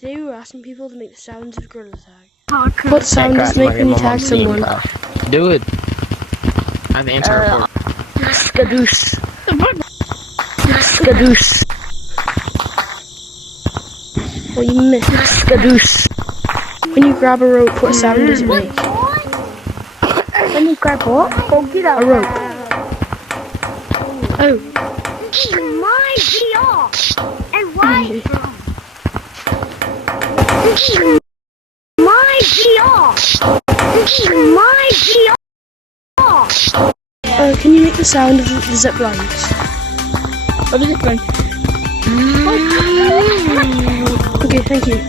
Today we were asking people to make the sounds of gorilla tag. Oh, What sound does it make when you tag someone? Do it. I'm the answer report. Skadoosh. Skadoosh. Well, you missed. Skadoosh. When you grab a rope, what sound does it make? When you grab what? Go get A rope. Oh. My VR. And why? My VR. My VR. Can you make the sound of the zip lines? What is it going? Okay, thank you.